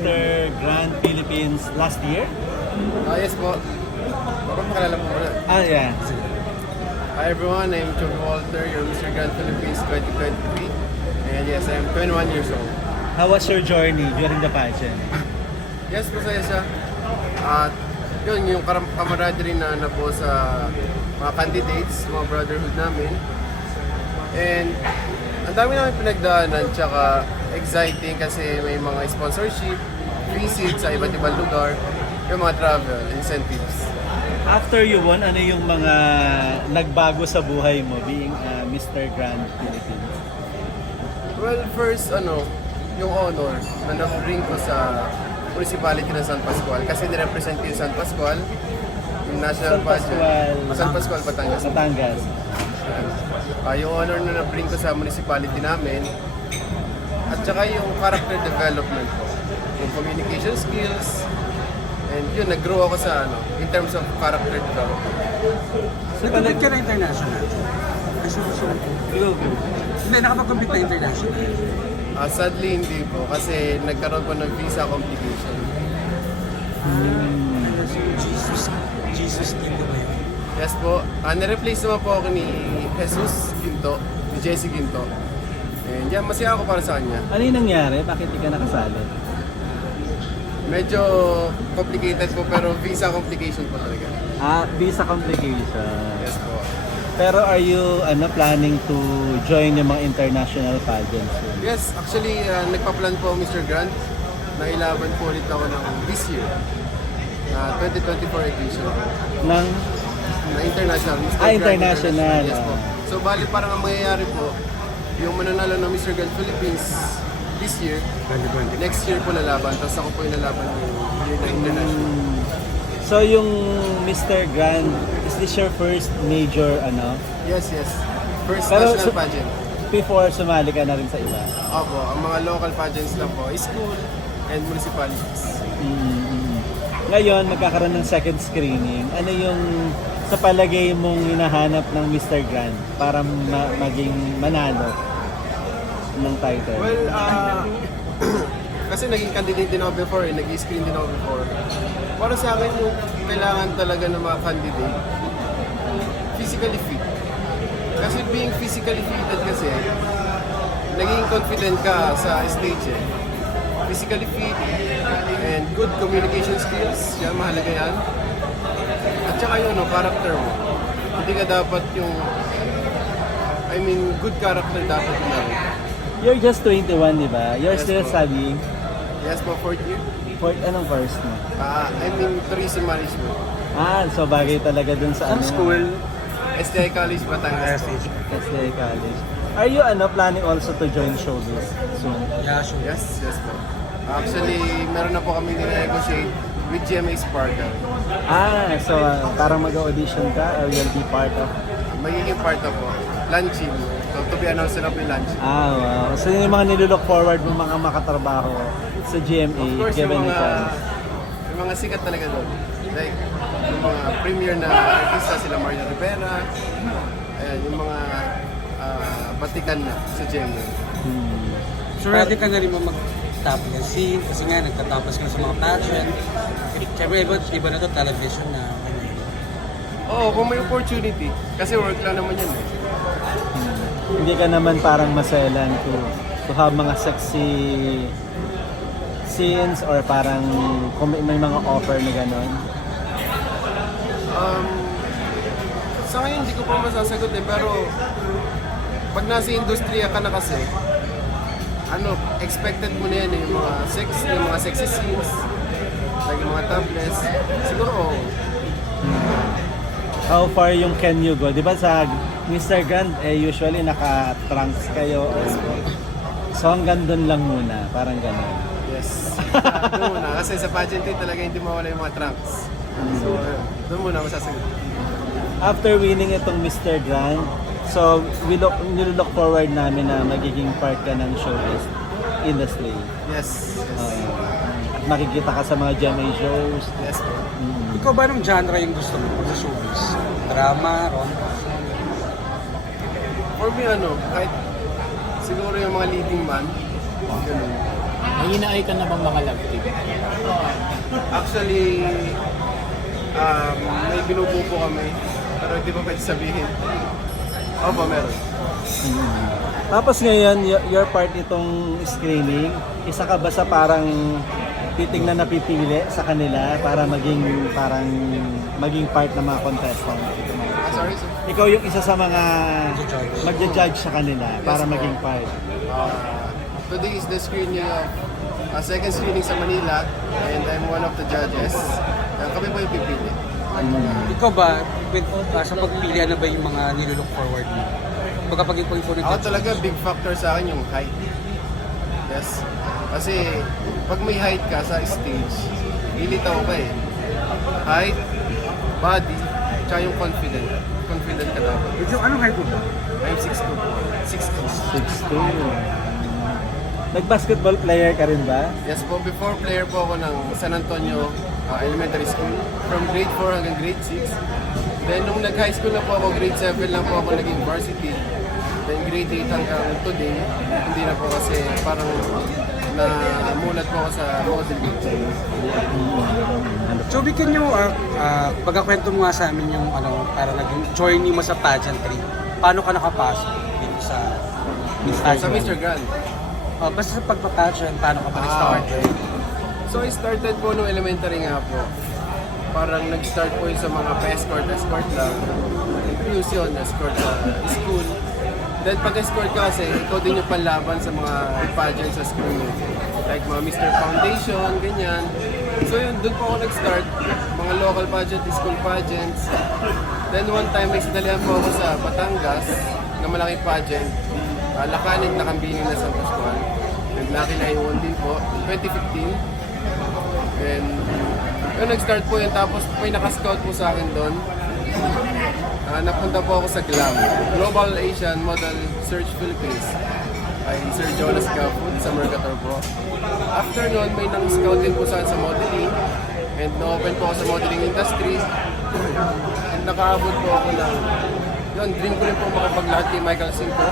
Mr. Grand Philippines last year? Yes po. Baka makalala mo muna. Yeah. Hi everyone, I'm Joe Walter, your Mr. Grand Philippines 2023. And yes, I'm 21 years old. How was your journey during the pageant? Yes, masaya siya. At yun, yung camaraderie na nabuo sa mga candidates, mga brotherhood namin. And ang dami namin pinagdaanan, tsaka exciting kasi may mga sponsorship, visit sa iba't ibang lugar, yung mga travel, incentives. After you won, ano yung mga nagbago sa buhay mo being Mr. Grand Philippines? Well, first, yung honor na na-bring ko sa municipality ng San Pascual kasi nirepresent ko yung San Pascual, yung national pageant. San Pascual, Batangas. Batangas. Yung honor na na-bring ko sa municipality namin at saka yung character development ko, yung communication skills, and yun, nag-grow ako sa in terms of character development. Nag-compete ka na international? Hindi, nakapag-compete na international. Sadly, hindi po kasi nagkaroon po ng visa complication. Jesus Quinto ba yun? Yes po, nireplace naman po ako ni Jesus Ginto, ni Jesse Ginto. And yan, masaya ako para sa kanya. Ano yung nangyari? Bakit di ka nakasali? Medyo complicated po pero visa complication po talaga. Visa complication. Yes po. Pero are you planning to join yung mga international pageants? Yes, actually, nagpa-plan po Mr. Grant na ilaban po ulit ako ng this year na 2024 edition Ng na international. Mr. Grand international. Yes po. So, bali parang ang mangyayari po, yung mananalo ng Mr. Grand Philippines this year, 2020. next year po lalaban, tapos ako po yung lalaban ng year na international. So yung Mr. Grand, is this your first major Yes, yes. First Pero national pageant. Before sumali ka na rin sa iba? Opo, ang mga local pageants lang po, school and municipalities. Ngayon, magkakaroon ng second screening. Ano yung sa palagay mong hinahanap ng Mr. Grand para maging manalo ng title? Well, kasi naging candidate din ako before, nag-screen din ako before. Para sa akin, yung kailangan talaga ng mga candidate, physically fit. Kasi being physically fitted kasi, naging confident ka sa stage eh. Physically fit and good communication skills, yan, mahalaga yan. At saka yung character mo. Hindi ka dapat yung, good character dapat yung You're just 21, di ba? You're Yes, still po. studying. Yes po, fourth year. Anong course mo? Tourism management. So bagay talaga dun sa School? STI College, Batangas. SDA College. Are you planning also to join showbiz soon? Yeah, sure. Yes po. Actually, meron na po kami nire-negotiate with GMA Sparkle. So parang mag-audition ka or you'll be part of? Magiging part na po. Lunching. So, to be announced na po yung lunch. Wow. So yun yung mga nilook forward mo mga makatrabaho sa GMA, Of course, given the chance. yung mga sikat talaga doon. Like, yung mga premier na artista, sila Mario Rivera. Ayan, yung mga batikan na sa GMA. So ready ka na rin mo mag-top ng scene kasi nga nagtatapos ka na sa mga pageant. Siyempre iba na to television na. Oo, kung may opportunity. Kasi work lang naman yan eh. Hindi ka naman parang maselan to have mga sexy scenes or parang kung may mga offer na gano'n? Sa ngayon, hindi ko pa masasagot eh. Pero, pag nasa industriya ka na kasi, expected mo na yan eh. Yung mga sexy scenes, like yung mga topless. Siguro, oo. How far yung can you go? Di ba sa Mr. Grand, usually naka-trunks kayo. So hanggang doon lang muna, parang gano'n. Yes. Doon muna. Kasi sa pageantry talaga hindi mawala yung mga trunks. So, doon muna masasagot. After winning itong Mr. Grand, so nilook forward namin na magiging part ka ng showbiz industry. Yes. At makikita ka sa mga GMA shows. Yes po. Ikaw ba anong genre yung gusto mo sa showbiz? Drama, rom-com? For me, kahit siguro yung mga leading man, ganun. May inaay ka na bang mga love team? Actually, may binubuo po kami. Pero hindi pa pwede sabihin. Opo, meron. Tapos ngayon, your part itong screening, isa ka ba sa parang titingnan na pipili sa kanila para maging part ng mga contestant? Sorry, sir. Ikaw yung isa sa mga Magja-judge. magja-judge sa kanila para Yes, maging po. part. Today is the screening of second screening sa Manila and I'm one of the judges. Kami po yung pipili. Ikaw ba, sa pagpili, ano ba yung mga nilulook forward mo? Baga pag ikaw yung Ako talaga, big factor sa akin yung height. Yes. Kasi pag may height ka sa stage, lilitaw ka eh. Height, body, tsaka yung confident. Confident ka dapat. Yung anong height mo ba? I'm 6'2". 6'2". 6'2". Nag-basketball player ka rin ba? Yes po, before player po ako ng San Antonio Elementary School. From grade 4 hanggang grade 6. Then nung nag-high school na po ako, grade 7 lang po ako naging varsity. Then grade 8 hanggang today, hindi na po kasi parang namulat po ako sa modeling. So, can you, baga kwento mo nga sa amin yung para naging journey mo sa pageantry. Paano ka nakapasok dito sa Miss Sa Pageant? Mr. Grand. Basta sa pagpa-pageant, paano ka ba nag-start? Okay. So I started po nung elementary nga po. Parang nag-start po yung sa mga pa-escort lang. Inclusion, escort sa school. Then pag-escort ka kasi, ikaw din yung panlaban sa mga pageant sa school mo. Like mga Mr. Foundation, ganyan. So yun, doon po ako nag-start. Mga local pageant, school pageants. Then one time, may sinalihan po ako sa Batangas na malaking pageant. Lakanin, nakambingin na San Pascual. And lucky na iwan din po, 2015. And yun, nag-start po yun. Tapos may nakascout po sa akin doon. Napunta po ako sa GLAM, Global Asian Model Search Philippines. Ay Sir Jonas Gapud sa Mercator po. After nun, may nang-scout din po sa akin sa modeling. And na-open po ako sa modeling industry. And nakaabot po ako ng... Yun, dream ko rin po makapaglakad kay Michael Cinco.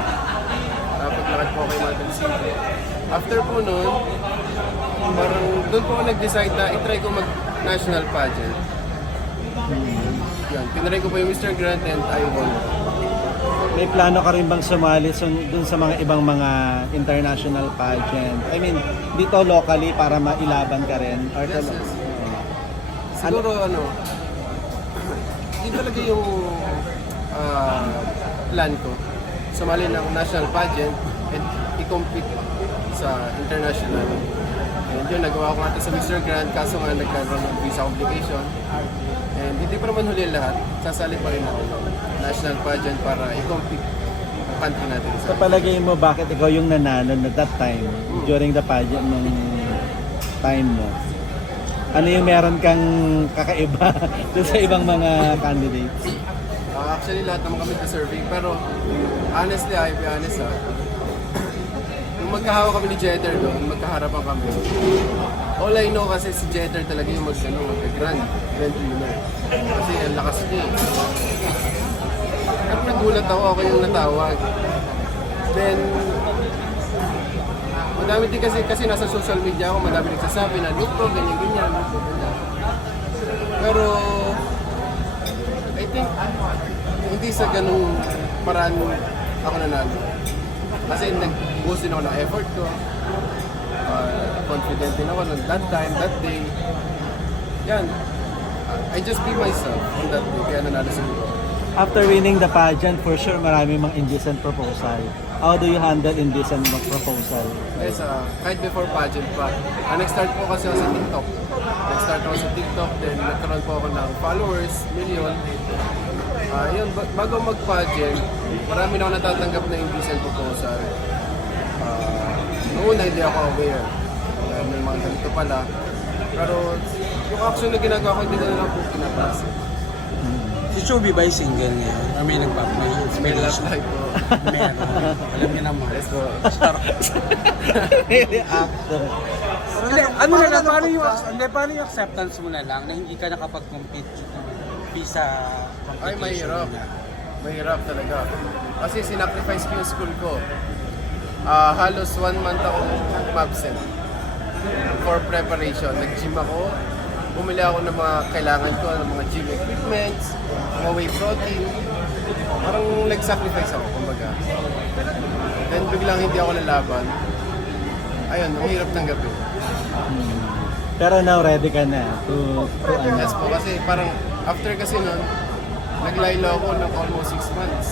Paglakad po kay Michael Cinco. After po nun, parang doon po ako nag-decide na itry ko mag-national pageant. Yan, tinry ko po yung Mr. Grant and I won. May plano ka rin bang sumali dun sa mga ibang mga international pageant? I mean, dito locally para mailaban ka rin? Or Yes, yes. Siguro yun talaga yung plan ko. Sumali ng national pageant and i-compete sa international. And yun, nagawa ko natin sa Mr. Grand, kaso nga nagkaroon ng visa complication. And hindi pa naman huli lahat, sasali pa rin ako national pageant para i-compete ang country natin. Sa palagay mo, bakit ikaw yung nanalo na that time, during the pageant nung time mo? Ano yung meron kang kakaiba dun sa ibang mga candidates? Actually, lahat naman kami deserving. Pero, honestly, I'll be honest nung magkahawa kami ni Jeter doon, magkaharapan kami. All I know kasi si Jeter talaga yung mag-grand winner. Kasi ang lakas niya eh. Pero nagulat ako yung natawag. Then, madami din kasi nasa social media ako, madami nagsasabi na, look bro, ganyan. Pero, I think, hindi sa ganung paraan ako nanalo. Kasi nag-boost din ako ng effort ko. Confident din ako that time, that day. Yan. I just be myself on that day, kaya nanalo siguro. After winning the pageant, for sure marami mga indecent proposal. How do you handle indecent proposal? Yes, kahit before pageant pa. Nag-start po kasi ako sa TikTok. Nag-start ako sa TikTok, then nagkaroon po ako ng followers, million. Yun, bago mag-pageant, marami na ako natatanggap na indecent proposal. Noong una, hindi ako aware. May mga ganito pala. Pero yung action na ginagawa ko, hindi ko na lang po pinapansin. Si Chubby ba yung single niya? Or may May inspiration? love life po. Meron. Alam niyo naman. Yes po. After. Hindi, ano na lang, paano yung acceptance mo na lang na hindi ka nakapag-compete visa Ay, competition? mahirap. Mahirap talaga. Kasi sinacrifice ko yung school ko. Halos 1 month ako absent. for preparation. Nag-gym ako, bumili ako ng mga kailangan ko, ng mga gym equipments, mga whey protein. Parang nag-sacrifice ako, kumbaga. Then biglang hindi ako lalaban. Ayun, ang hirap ng gabi. Pero now ready ka na to ano. Yes po, kasi parang after kasi nun, naglaylo ako ng almost 6 months.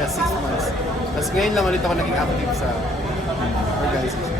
Yeah, 6 months. Tapos ngayon lang ulit ako naging active sa organization.